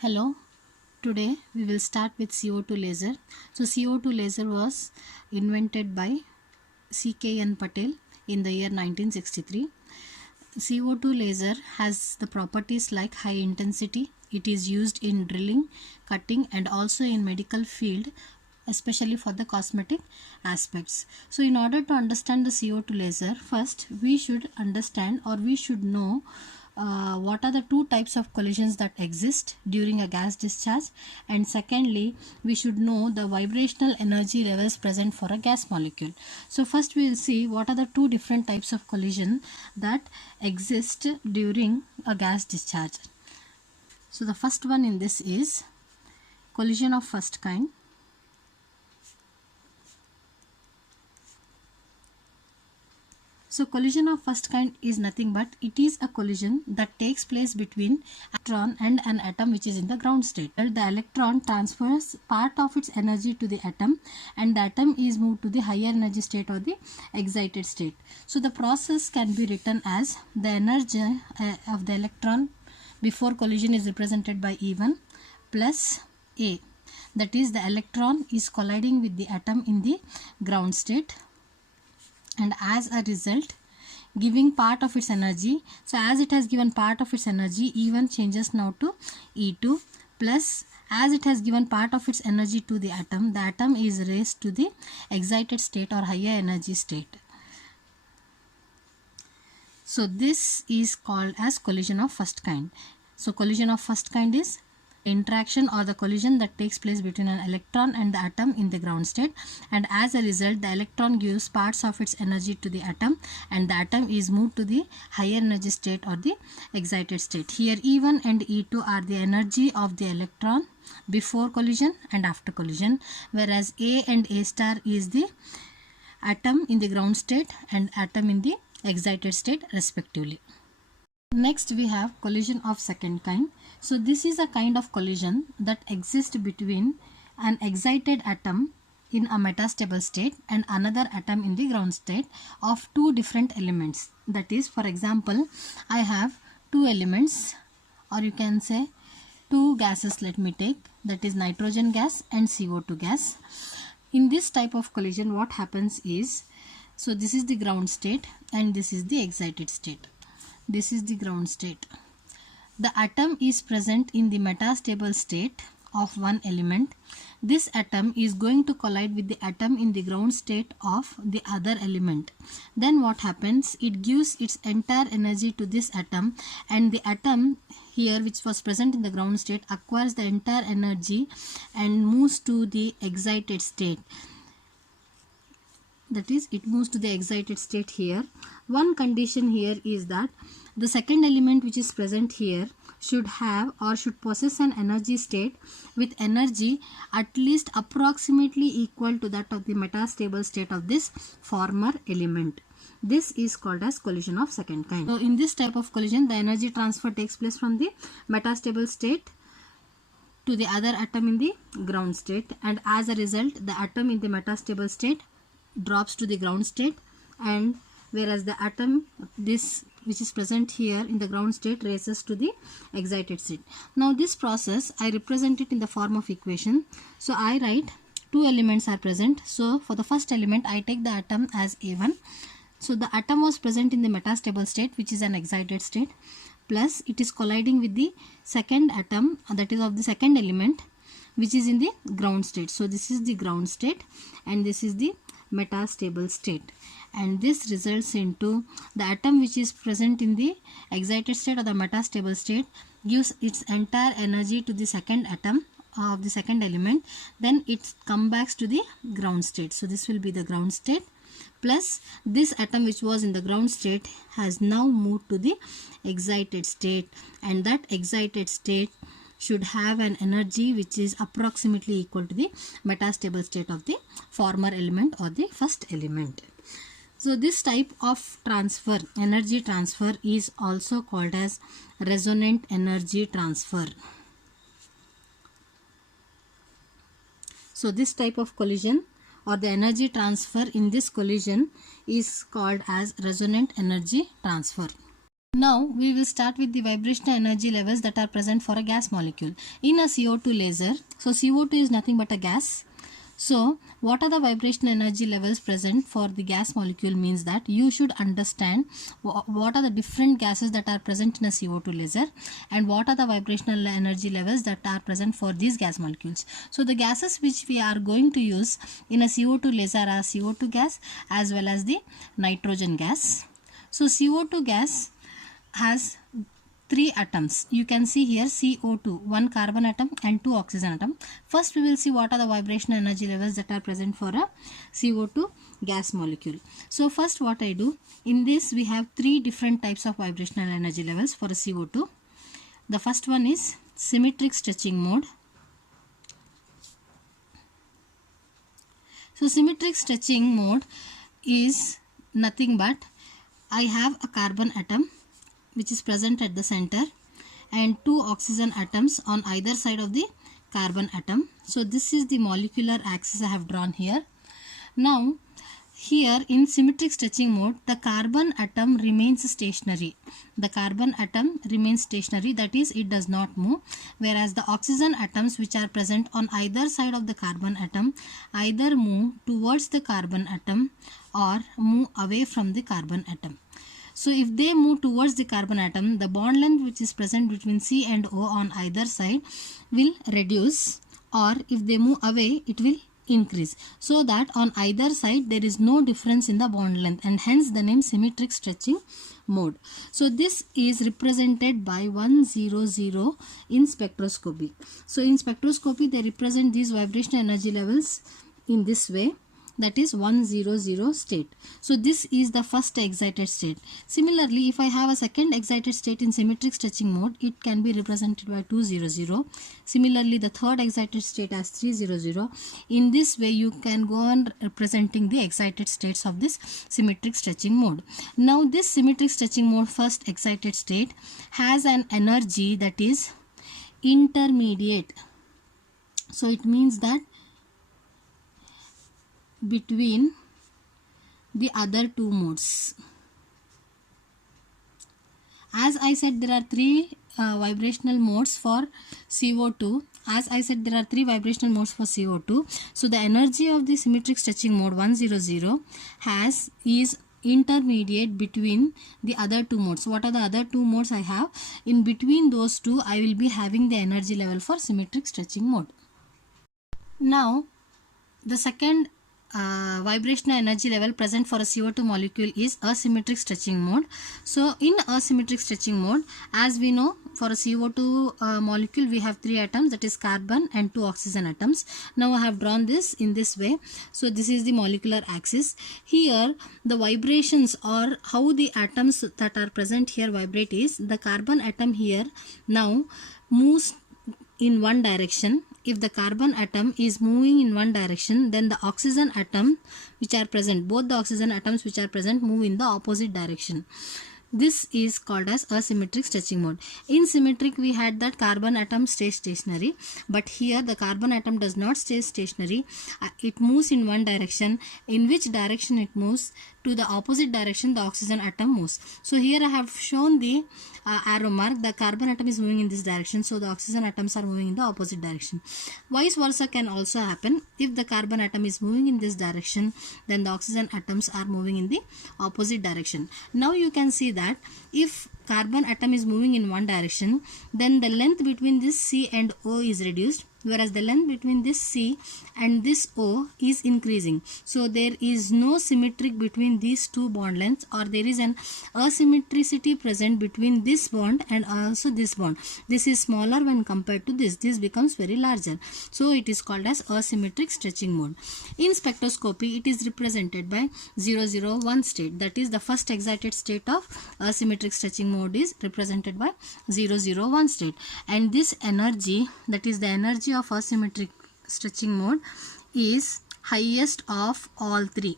Hello, today we will start with CO2 laser. So CO2 laser was invented by C.K.N. Patel in the year 1963. CO2 laser has the properties like high intensity. It is used in drilling, cutting and also in medical field, especially for the cosmetic aspects. So in order to understand the CO2 laser, first we should understand or we should know what are the two types of collisions that exist during a gas discharge, and secondly we should know the vibrational energy levels present for a gas molecule. So first we will see what are the two different types of collision that exist during a gas discharge. So the first one in this is collision of first kind. So collision of first kind is nothing but it is a collision that takes place between electron and an atom which is in the ground state. The electron transfers part of its energy to the atom and the atom is moved to the higher energy state or the excited state. So the process can be written as the energy of the electron before collision is represented by E1 plus A. That is, the electron is colliding with the atom in the ground state, and as a result giving part of its energy. So as it has given part of its energy, E1 changes now to E2 plus, as it has given part of its energy to the atom is raised to the excited state or higher energy state. So this is called as collision of first kind. So collision of first kind is interaction or the collision that takes place between an electron and the atom in the ground state, and as a result the electron gives parts of its energy to the atom and the atom is moved to the higher energy state or the excited state. Here E1 and E2 are the energy of the electron before collision and after collision, whereas A and A star is the atom in the ground state and atom in the excited state respectively. Next we have collision of second kind. So this is a kind of collision that exists between an excited atom in a metastable state and another atom in the ground state of two different elements. That is, for example, I have two elements, or you can say two gases, let me take, that is nitrogen gas and CO2 gas. In this type of collision what happens is, so this is the ground state and this is the excited state. This is the ground state. The atom is present in the metastable state of one element. This atom is going to collide with the atom in the ground state of the other element. Then what happens? It gives its entire energy to this atom, and the atom here which was present in the ground state acquires the entire energy and moves to the excited state. That is, it moves to the excited state here. One condition here is that the second element which is present here should have or should possess an energy state with energy at least approximately equal to that of the metastable state of this former element. This is called as collision of second kind. So in this type of collision the energy transfer takes place from the metastable state to the other atom in the ground state, and as a result the atom in the metastable state drops to the ground state, and whereas the atom this which is present here in the ground state raises to the excited state. Now this process I represent it in the form of equation. So I write two elements are present. So for the first element I take the atom as A1. So the atom was present in the metastable state which is an excited state, plus it is colliding with the second atom, that is of the second element, which is in the ground state. So this is the ground state and this is the metastable state, and this results into the atom which is present in the excited state or the metastable state gives its entire energy to the second atom of the second element, then it comes back to the ground state. So this will be the ground state, plus this atom which was in the ground state has now moved to the excited state, and that excited state should have an energy which is approximately equal to the metastable state of the former element or the first element. So this type of transfer, energy transfer, is also called as resonant energy transfer. So this type of collision or the energy transfer in this collision is called as resonant energy transfer. Now we will start with the vibrational energy levels that are present for a gas molecule. In a CO2 laser, so CO2 is nothing but a gas. So what are the vibrational energy levels present for the gas molecule means that you should understand what are the different gases that are present in a CO2 laser and what are the vibrational energy levels that are present for these gas molecules. So the gases which we are going to use in a CO2 laser are CO2 gas as well as the nitrogen gas. So CO2 gas has 3 atoms. You can see here CO2, 1 carbon atom and 2 oxygen atom. First we will see what are the vibrational energy levels that are present for a CO2 gas molecule. So first what I do, in this we have 3 different types of vibrational energy levels for a CO2. The first one is symmetric stretching mode. So symmetric stretching mode is nothing but I have a carbon atom which is present at the center and 2 oxygen atoms on either side of the carbon atom. So this is the molecular axis I have drawn here. Now here in symmetric stretching mode, the carbon atom remains stationary. The carbon atom remains stationary, that is it does not move, whereas the oxygen atoms which are present on either side of the carbon atom either move towards the carbon atom or move away from the carbon atom. So if they move towards the carbon atom, the bond length which is present between C and O on either side will reduce, or if they move away it will increase, so that on either side there is no difference in the bond length, and hence the name symmetric stretching mode. So this is represented by 100 in spectroscopy. So in spectroscopy they represent these vibrational energy levels in this way, that is 100 state. So this is the first excited state. Similarly, if I have a second excited state in symmetric stretching mode, it can be represented by 200. Similarly, the third excited state as 300. In this way you can go on representing the excited states of this symmetric stretching mode. Now this symmetric stretching mode first excited state has an energy that is intermediate. So it means that between the other two modes. As I said, there are 3 vibrational modes for CO2. As I said, there are 3 vibrational modes for CO2. So the energy of the symmetric stretching mode 100 is intermediate between the other 2 modes. What are the other 2 modes I have? In between those two, I will be having the energy level for symmetric stretching mode. Now, the second vibrational energy level present for a CO2 molecule is asymmetric stretching mode. So in asymmetric stretching mode, as we know, for a CO2 molecule we have 3 atoms, that is carbon and 2 oxygen atoms. Now I have drawn this in this way. So this is the molecular axis. Here the vibrations, or how the atoms that are present here vibrate, is the carbon atom here now moves in one direction. If the carbon atom is moving in one direction, then the oxygen atom which are present, both the oxygen atoms which are present, move in the opposite direction. This is called as asymmetric stretching mode. In symmetric we had that carbon atom stays stationary, but here the carbon atom does not stay stationary. It moves in one direction. In which direction it moves? To the opposite direction the oxygen atom moves. So here I have shown the arrow mark. The carbon atom is moving in this direction, so the oxygen atoms are moving in the opposite direction. Vice versa can also happen. If the carbon atom is moving in this direction, then the oxygen atoms are moving in the opposite direction. Now you can see that if carbon atom is moving in one direction, then the length between this C and O is reduced, whereas the length between this C and this O is increasing. So there is no symmetric between these two bond lengths, or there is an asymmetricity present between this bond and also this bond. This is smaller when compared to this. This becomes very larger. So it is called as asymmetric stretching mode. In spectroscopy, it is represented by 001 state. That is, the first excited state of asymmetric stretching mode is represented by 001 state. And this energy, that is the energy of asymmetric stretching mode, is highest of all three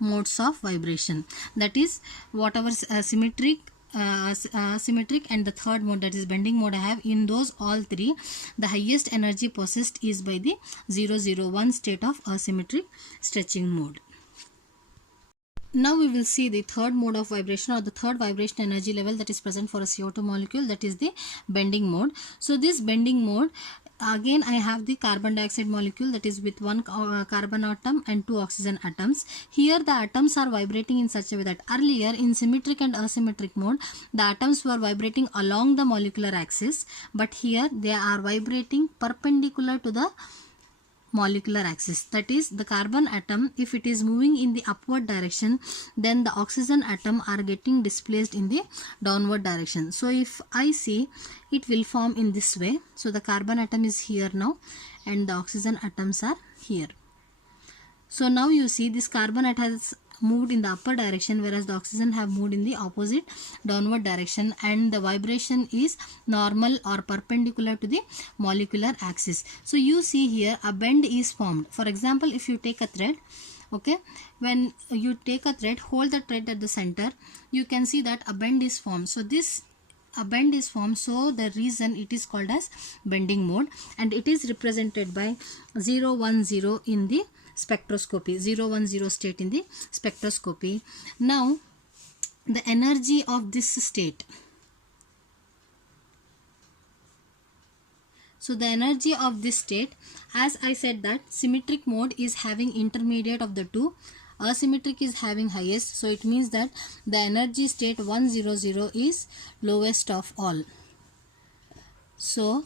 modes of vibration. That is, whatever symmetric and the third mode, that is bending mode, I have, in those all three, the highest energy possessed is by the 001 state of asymmetric stretching mode. Now we will see the third mode of vibration, or the third vibration energy level that is present for a CO2 molecule, that is the bending mode. So this bending mode, again I have the carbon dioxide molecule that is with one carbon atom and 2 oxygen atoms. Here the atoms are vibrating in such a way that earlier in symmetric and asymmetric mode the atoms were vibrating along the molecular axis, but here they are vibrating perpendicular to the molecular axis. That is, the carbon atom, if it is moving in the upward direction, then the oxygen atom are getting displaced in the downward direction. So if I see, it will form in this way. So the carbon atom is here now and the oxygen atoms are here. So now you see this carbon atom has moved in the upper direction, whereas the oxygen have moved in the opposite downward direction, and the vibration is normal or perpendicular to the molecular axis. So you see here a bend is formed. For example, if you take a thread, okay, when you take a thread, hold the thread at the center, you can see that a bend is formed. So this a bend is formed, so the reason it is called as bending mode, and it is represented by 010 in the spectroscopy, 010 state in the spectroscopy. Now the energy of this state, so the energy of this state, as I said that symmetric mode is having intermediate of the two, asymmetric is having highest, so it means that the energy state 100 is lowest of all. So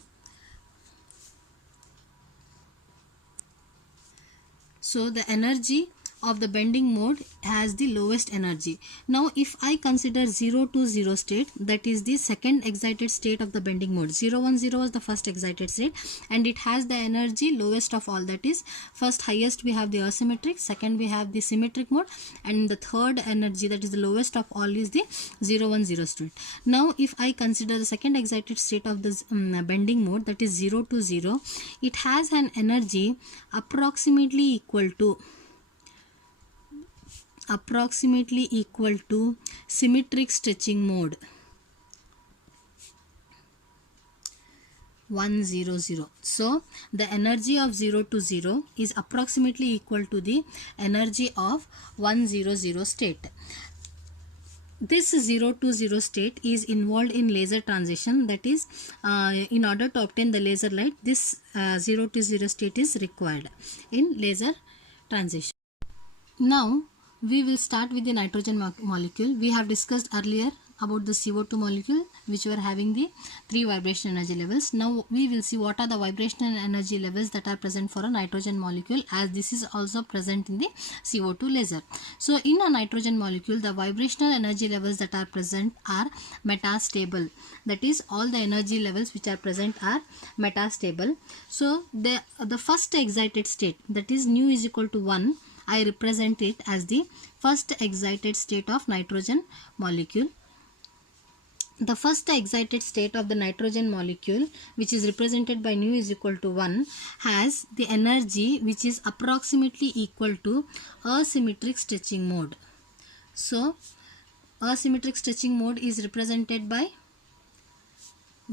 the energy of the bending mode has the lowest energy. Now if I consider 020 state, that is the second excited state of the bending mode. 010 was the first excited state and it has the energy lowest of all. That is, first highest we have the asymmetric, second we have the symmetric mode, and the third energy, that is the lowest of all, is the 010 state. Now if I consider the second excited state of this bending mode, that is 020, it has an energy approximately equal to symmetric stretching mode 100. So the energy of 020 is approximately equal to the energy of 100 state. This 020 state is involved in laser transition, that is, in order to obtain the laser light, this 020 state is required in laser transition. Now we will start with the nitrogen molecule. We have discussed earlier about the CO2 molecule, which were having the 3 vibration energy levels. Now we will see what are the vibrational energy levels that are present for a nitrogen molecule, as this is also present in the CO2 laser. So in a nitrogen molecule, the vibrational energy levels that are present are metastable. That is, all the energy levels which are present are metastable. So the first excited state, that is nu is equal to 1, I represent it as the first excited state of nitrogen molecule. The first excited state of the nitrogen molecule, which is represented by nu is equal to 1, has the energy which is approximately equal to asymmetric stretching mode. So asymmetric stretching mode is represented by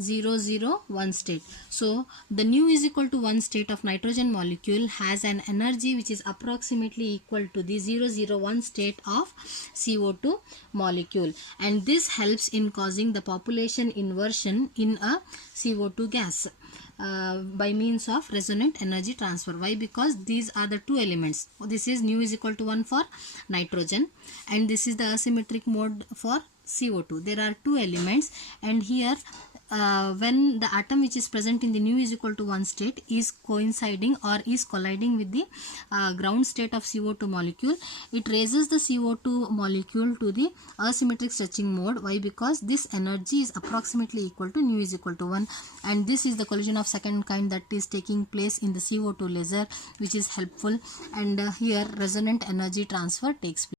001 state. So the nu is equal to 1 state of nitrogen molecule has an energy which is approximately equal to the 001 state of CO2 molecule, and this helps in causing the population inversion in a CO2 gas by means of resonant energy transfer. Why? Because these are the two elements. This is nu is equal to 1 for nitrogen and this is the asymmetric mode for CO2. There are two elements, and here when the atom which is present in the nu is equal to 1 state is coinciding or is colliding with the ground state of CO2 molecule, it raises the CO2 molecule to the asymmetric stretching mode. Why? Because this energy is approximately equal to nu is equal to 1, and this is the collision of second kind that is taking place in the CO2 laser, which is helpful, and here resonant energy transfer takes place.